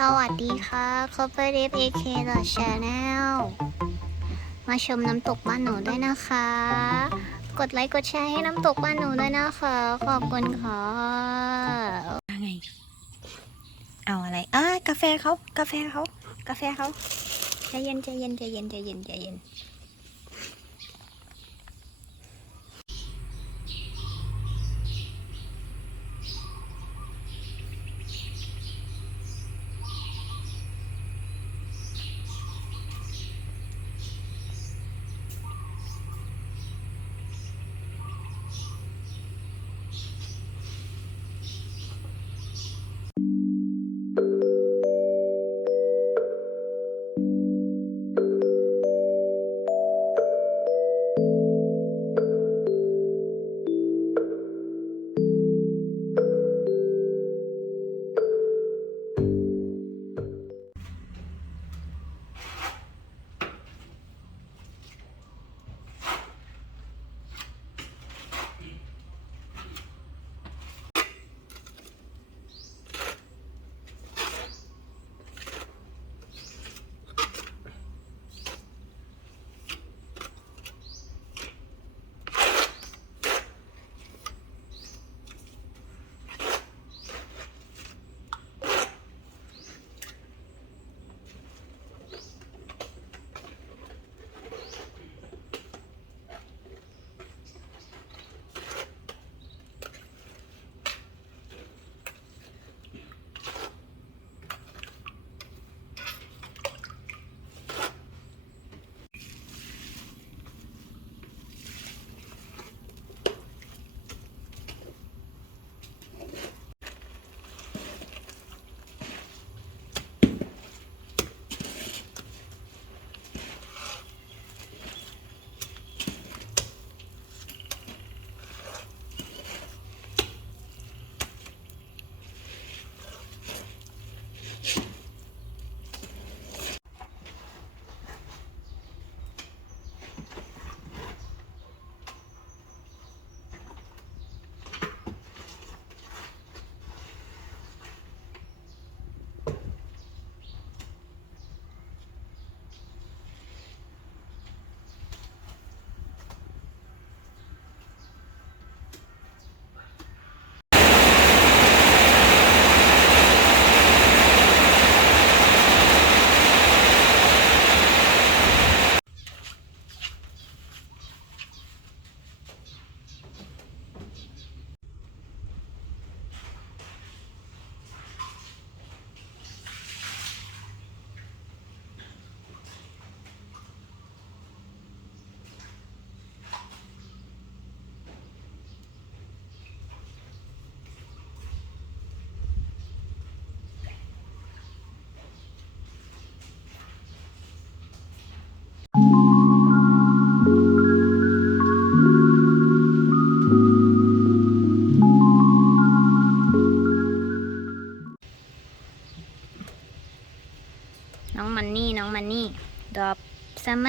สวัสดีค่ะ c o p e r f AK The Channel มาชมน้ำตกบ้านหนูด้วยนะคะ กดไลค์กดแชร์ให้น้ำตกบ้านหนูด้วยนะคะ ขอบคุณค่ะไง เอาอะไรอ่ากาแฟเขากาแฟเขากาแฟเขาใจเย็นใจเย็นใจเย็นใจเย็นใจเย็นน้ นี่ดรอปซัม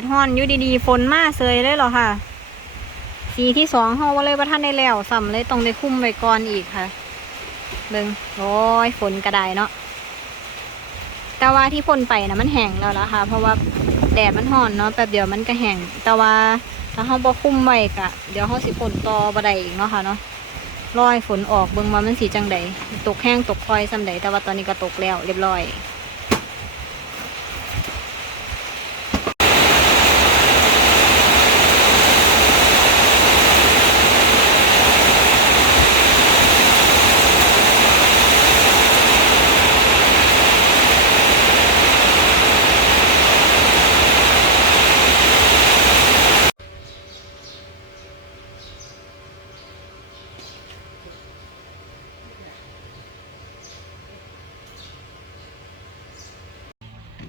ดนเตสยานี่เยแดดฮ้อนอยู่ดีๆ ฝนมาเซยเลยเหรอค่ะ สีที่สองเฮาก็เลยว่าท่านได้แล้วสำเลยต้องได้คุ้มไว้ก่อนอีกค่ะเบิงโอ้ยฝนกระไดเนาะแต่ว่าที่พ่นไปนะมันแห้งแล้วล่ะค่ะ เพราะว่าแดดมันห่อนเนาะแป๊บเดียวมันก็แห้งแต่ว่าถ้าเฮาบ่คุ้มไว้กะเดี๋ยวเฮาสิพ่นต่อบ่ได้อีกเนาะค่ะเนาะรอยฝนออกเบิ่งว่ามันสีจังใดตกแห้งตกคอยส่ำใดแต่ว่าตอนนี้ก็ตกแล้วเรียบร้อย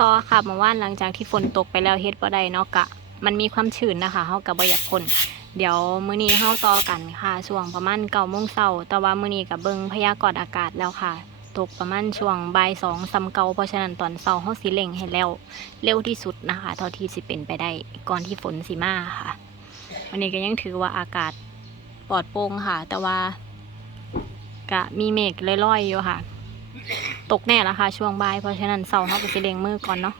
ต่อค่ะเมื่อวานหลังจากที่ฝนตกไปแล้วเฮ็ดบ่ได้เนาะกะ มันมีความชื้นนะคะเฮาก็บ่อยากพ่นเดี๋ยวมื้อนี้เฮาต่อกันค่ะช่วงประมาณ9โมงเช้าแต่ว่ามื้อนี้ก็เบิ่งพยากรณ์อากาศแล้วค่ะ ตกประมาณช่วงบ่าย2ซ้ำเก่าเพราะฉะนั้นตอนเช้าเฮาสิเร่งให้แล้วเร็วที่สุดนะคะ เท่าที่สิเป็นไปได้ก่อนที่ฝนสิมาค่ะวันนี้ก็ยังถือว่าอากาศปลอดโปร่งค่ะ แต่ว่าก็มีเมฆลอยๆอยู่ค่ะ ตกแน่ละค่ะช่วงบ่ายเพราะฉะนั้นเสาร์เขาก็จะเล็งมือก่อนเนาะ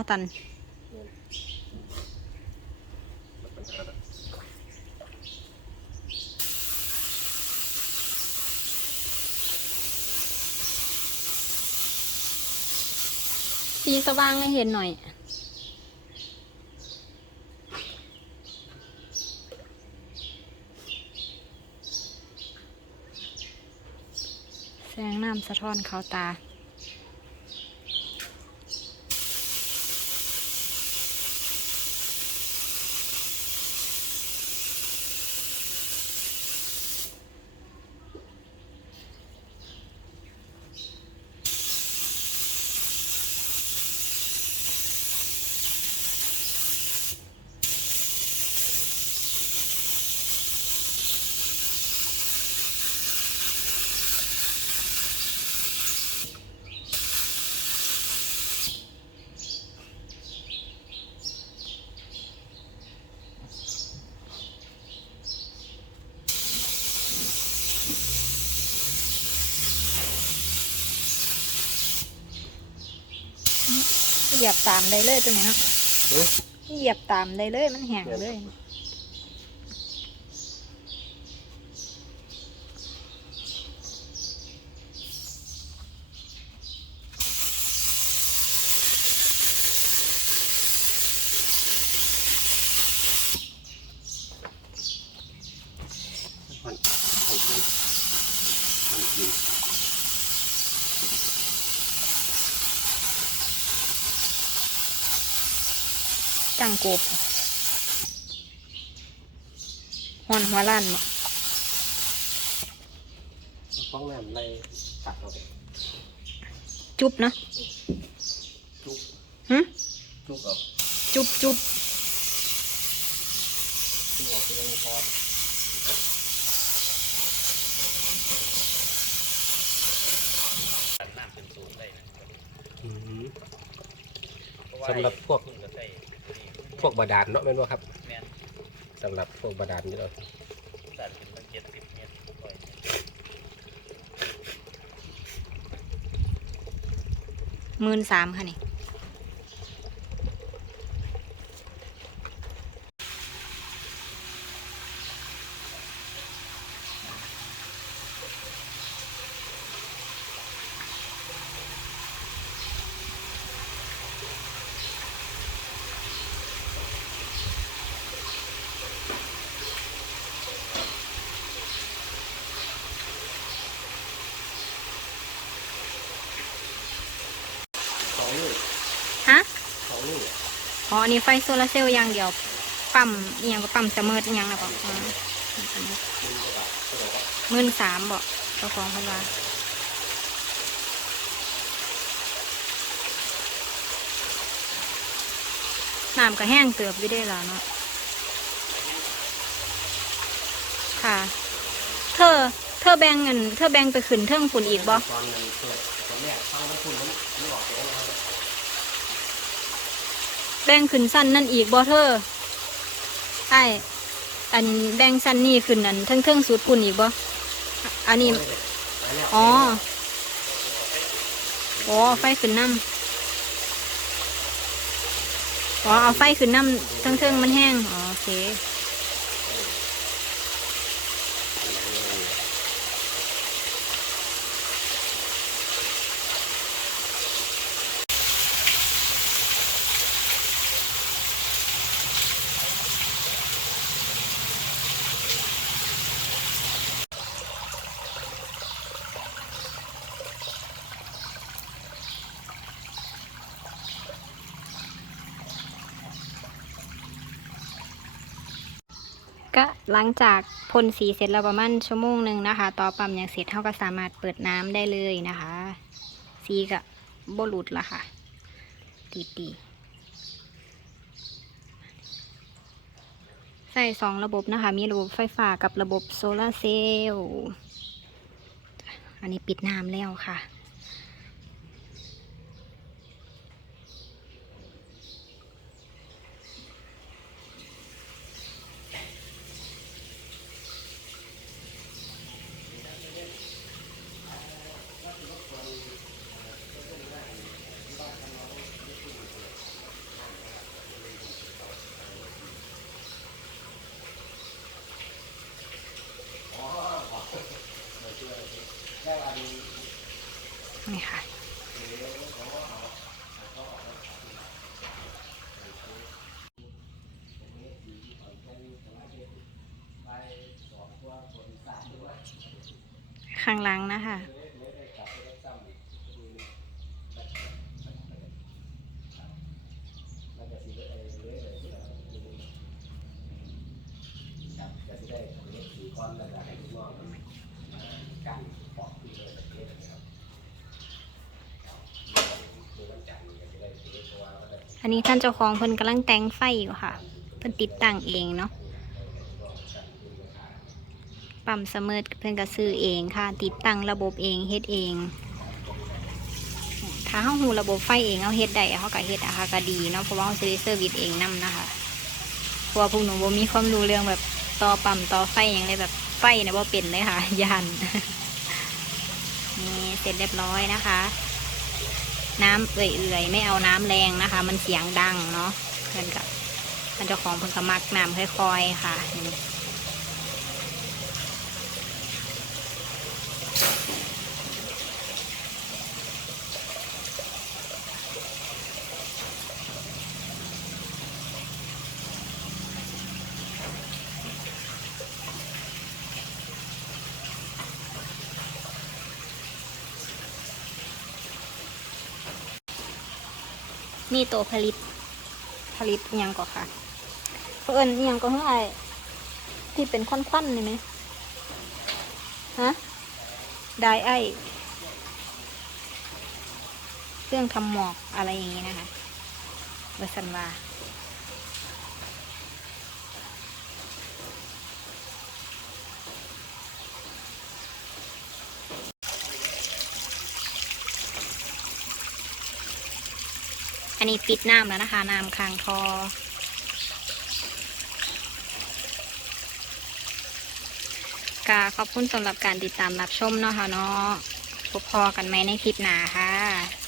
นาะตัน สีสว่างให้เห็นหน่อยแสงน้ำสะท้อนเขาตา เหยียบตามได้เลยตัวนี้เนาะเอ๊ะเหยียบตามได้เลยมันแห้งเลย ผ่อนผ่อนผ่อนผ่อนกิน จังกบห่อนหัวล้านบ่ฟ้องน้ำในตักเอาไปจุบเนาะจุกหึจุกเอาจุบจุบจุกออกเป็นพออืม สำหรับพวกพวกบาดาลเนาะแม่นว่าครับสำหรับพวกบาดาลนี่เราะหมื่นสามค่ะนี่ สองลูก ฮะ สองลูก อ๋ออันนี้ไฟโซลาร์เซลล์อย่างเดียว ปั๊มอย่างก็ปั๊มเสมออย่างนะบอกมื่นสามบอกเจ้าของเพิ่นว่าน้ำก็แห้งเติบอยู่ได้แล้วเนาะ ค่ะ เธอ เธอแบ่งเงิน เธอแบ่งไปขึ้นเทิงฝุ่นอีกบ่ตอนนั้นเปิดตอนแรกฟังมันคุณมันไม่ออกแล้วนะครับ แบ่งขึ้นสั้นนั่นอีกบ่เธอไออันแบ่งสั้นนี่ขึ้นนั่นเทิงเทิงๆสูตรปุ่นอีกบ่อันนี้ อ๋ออ๋อไฟขึ้นน้ำอ๋อเอาไฟขึ้นน้ำเทิงเทิงๆมันแห้ง อ๋อโอเค ก็ หลังจากพ่นสีเสร็จแล้วประมาณชั่วโมงหนึ่งนะคะ ต่อปั๊มอย่างเสร็จเขาก็สามารถเปิดน้ำได้เลยนะคะ สีก็บ่หลุดละค่ะติดดีใส่สองระบบนะคะ มีระบบไฟฟ้ากับระบบโซลาร์เซลล์อันนี้ปิดน้ำแล้วค่ะ นี่ค่ะ ข้างหลังนะคะครับจะได้เล็กสี่ก้อนแล้วก็ให้ลูกน้องนะคะอันนี้ท่านเจ้าของเพิ่นกำลังแต่งไฟอยู่ค่ะ เพิ่นติดตั้งเองเนาะ ปั๊มเสมอเพิ่นก็ซื้อเองค่ะ ติดตั้งระบบเองเฮ็ดเอง ถ้าเฮาฮู้ระบบไฟเองเอาเฮ็ดได้เฮาก็เฮ็ดอะค่ะก็ดีเนาะเพราะว่าเฮาสิได้เซอร์วิสเองนํนะคะเพราะว่าพวกหนูบ่มีความรู้เรื่องแบบต่อปั๊มต่อไฟหยังเลยแบบไฟเนี่ยบ่เป็นเลยค่ะยันนี่เสร็จเรียบร้อยนะคะ น้ำเอื่อยๆไม่เอาน้ำแรงนะคะ มันเสียงดังเนาะเพื่อนกับท่านเจ้าของเพิ่นก็มักน้ำค่อย ๆ ค่ะ นี่ตัวผลิต ผลิตยังก็ค่ะเพิ่อิหยังก็เฮ้ยที่เป็นควันๆนี่ไหมฮะ ไดไอเครื่องทำหมอกอะไรอย่างนี้นะคะเวอร์ซันวาอันนี้ปิดน้ำแล้วนะคะ น้ำคางทอ กาขอบคุณสำหรับการติดตามรับชมเนาะค่ะเนาะพบพอกันไหมในคลิปหน้าค่ะ